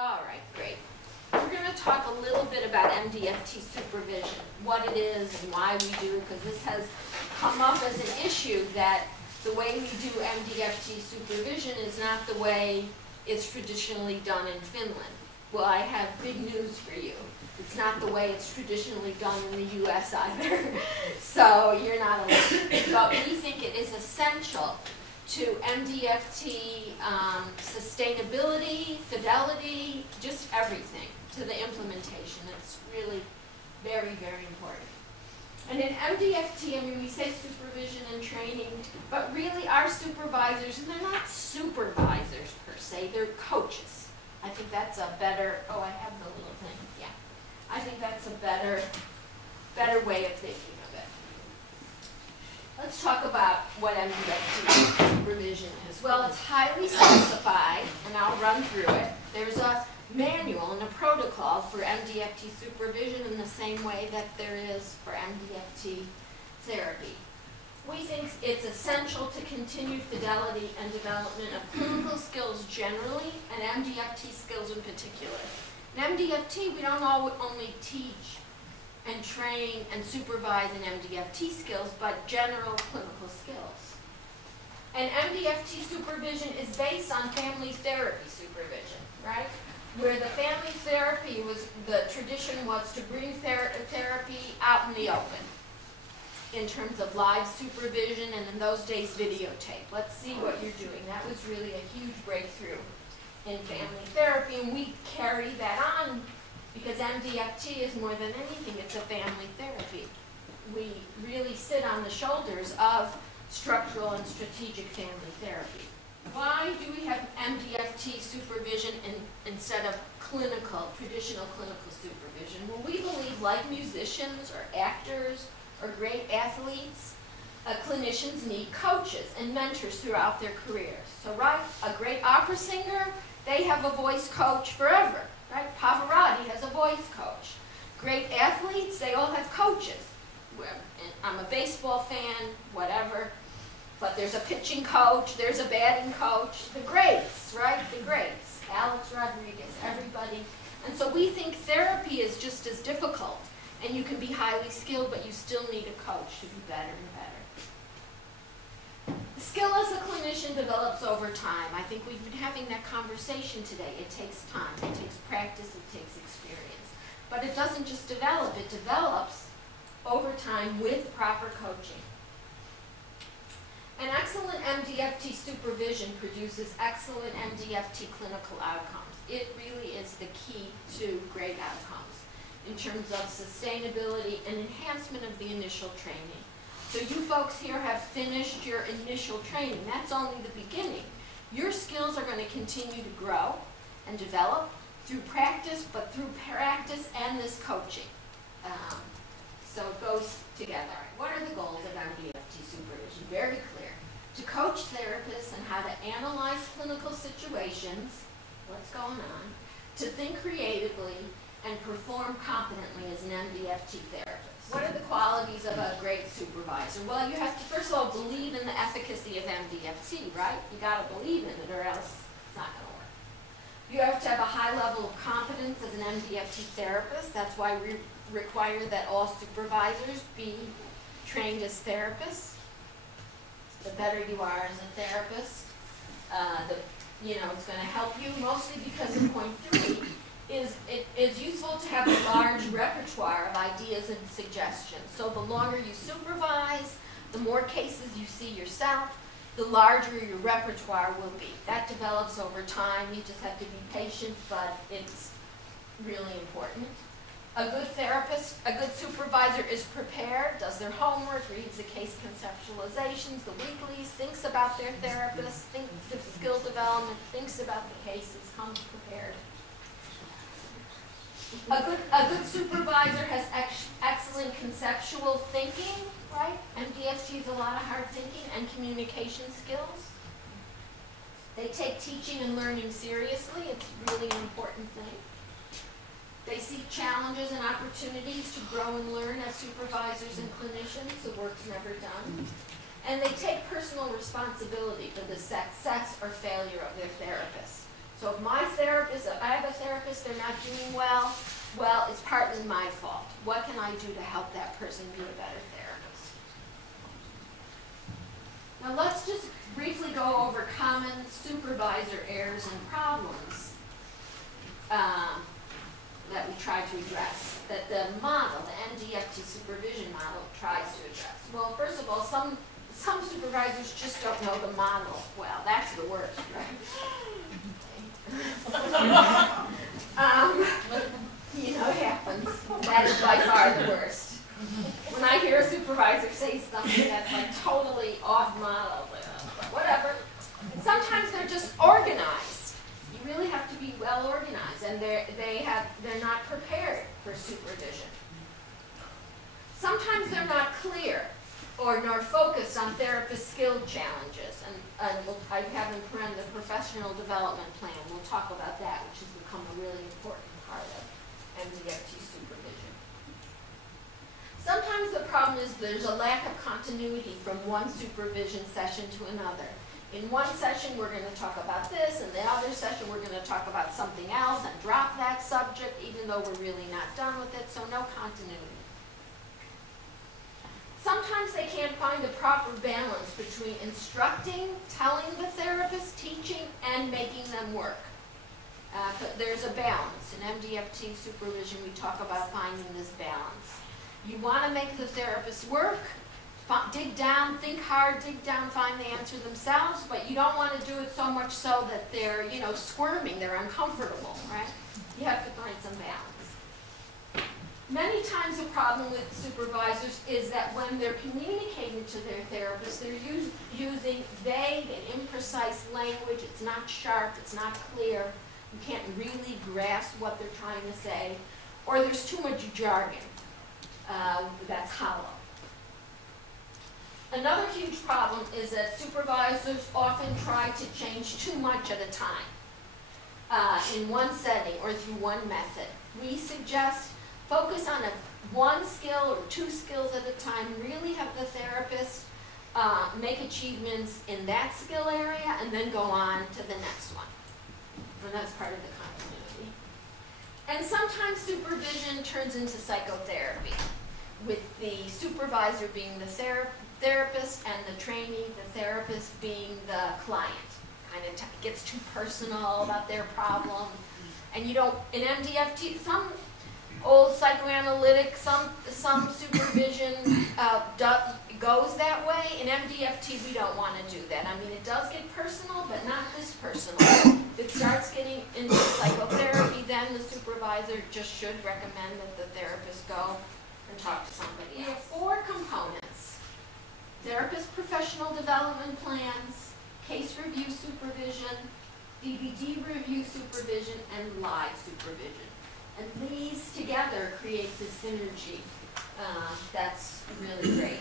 All right, great. We're going to talk a little bit about MDFT supervision, what it is and why we do it, because this has come up as an issue that the way we do MDFT supervision is not the way it's traditionally done in Finland. Well, I have big news for you. It's not the way it's traditionally done in the U.S. either. So you're not alone. But we think it is essential to MDFT sustainability, fidelity, just everything, to the implementation. It's really very, very important. And in MDFT, I mean, we say supervision and training, but really our supervisors, and they're not supervisors per se, they're coaches. I think that's a better, oh, I have the little thing, yeah. I think that's a better way of thinking of it. Let's talk about what MDFT supervision is. Well, it's highly specified, and I'll run through it. There's a manual and a protocol for MDFT supervision in the same way that there is for MDFT therapy. We think it's essential to continue fidelity and development of clinical skills generally and MDFT skills in particular. In MDFT, we don't only teach and train and supervise in MDFT skills, but general clinical skills. And MDFT supervision is based on family therapy supervision, right? Where the family therapy was, the tradition was to bring therapy out in the open in terms of live supervision and in those days videotape. Let's see what you're doing. That was really a huge breakthrough in family therapy, and we carry that on because MDFT is more than anything, it's a family therapy. We really sit on the shoulders of structural and strategic family therapy. Why do we have MDFT supervision instead of traditional clinical supervision? Well, we believe like musicians or actors or great athletes, clinicians need coaches and mentors throughout their careers. So right, a great opera singer, they have a voice coach forever, right? Pavarotti has a voice coach. Great athletes, they all have coaches. I'm a baseball fan, whatever, but there's a pitching coach, there's a batting coach, the greats, right? The greats, Alex Rodriguez, everybody. And so we think therapy is just as difficult, and you can be highly skilled, but you still need a coach to be better and better. The skill as a clinician develops over time. I think we've been having that conversation today. It takes time, it takes practice, it takes experience. But it doesn't just develop, it develops over time with proper coaching. An excellent MDFT supervision produces excellent MDFT clinical outcomes. It really is the key to great outcomes in terms of sustainability and enhancement of the initial training. So you folks here have finished your initial training. That's only the beginning. Your skills are going to continue to grow and develop through practice, but through practice and this coaching. So it goes together. What are the goals of MDFT supervision? Very clear. To coach therapists on how to analyze clinical situations, what's going on, to think creatively, and perform competently as an MDFT therapist. What are the qualities of a great supervisor? Well, you have to, first of all, believe in the efficacy of MDFT, right? You got to believe in it or else it's not going to work. You have to have a high level of competence as an MDFT therapist. That's why we require that all supervisors be trained as therapists. The better you are as a therapist, it's going to help you, mostly because of point 3. It is useful to have a large repertoire of ideas and suggestions. So the longer you supervise, the more cases you see yourself, the larger your repertoire will be. That develops over time. You just have to be patient, but it's really important. A good therapist, a good supervisor is prepared, does their homework, reads the case conceptualizations, the weeklies, thinks about their therapist, thinks of skill development, thinks about the cases, comes prepared. A good supervisor has excellent conceptual thinking, right? MDFT is a lot of hard thinking and communication skills. They take teaching and learning seriously. It's really an important thing. They seek challenges and opportunities to grow and learn as supervisors and clinicians. The work's never done. And they take personal responsibility for the success or failure of their therapists. So if my therapist, if I have a therapist, they're not doing well, well, it's partly my fault. What can I do to help that person be a better therapist? Now let's just briefly go over common supervisor errors and problems that we try to address, that the model, the MDFT supervision model, tries to address. Well, first of all, some supervisors just don't know the model well. That's the worst, right? You know, it happens. That is by far the worst. When I hear a supervisor say something that's like totally off model, whatever. Sometimes they're just organized. You really have to be well organized, and they're not prepared for supervision. Sometimes they're not clear nor focused on therapist skill challenges, and I have in parentheses the professional development plan. We'll talk about that, which has become a really important part of MDFT supervision. Sometimes the problem is there's a lack of continuity from one supervision session to another. In one session we're going to talk about this, and the other session we're going to talk about something else and drop that subject even though we're really not done with it, so no continuity. Sometimes they can't find a proper balance between instructing, telling the therapist, teaching, and making them work. But there's a balance. In MDFT supervision, we talk about finding this balance. You want to make the therapist work, dig down, think hard, dig down, find the answer themselves, but you don't want to do it so much so that they're, you know, squirming, they're uncomfortable, right? You have to find some balance. Many times the problem with supervisors is that when they're communicating to their therapist, they're using vague and imprecise language. It's not sharp, it's not clear. You can't really grasp what they're trying to say. Or there's too much jargon that's hollow. Another huge problem is that supervisors often try to change too much at a time in one setting or through one method. We suggest focus on one skill or two skills at a time, really have the therapist make achievements in that skill area and then go on to the next one. And that's part of the continuity. And sometimes supervision turns into psychotherapy, with the supervisor being the therapist and the trainee, the therapist being the client. Kind of gets too personal about their problem. And you don't, in MDFT, some old psychoanalytic, some supervision goes that way. In MDFT, we don't want to do that. I mean, it does get personal, but not this personal. If it starts getting into psychotherapy, then the supervisor just should recommend that the therapist go and talk to somebody else. We have 4 components: therapist professional development plans, case review supervision, DVD review supervision, and live supervision. And these together create the synergy that's really great.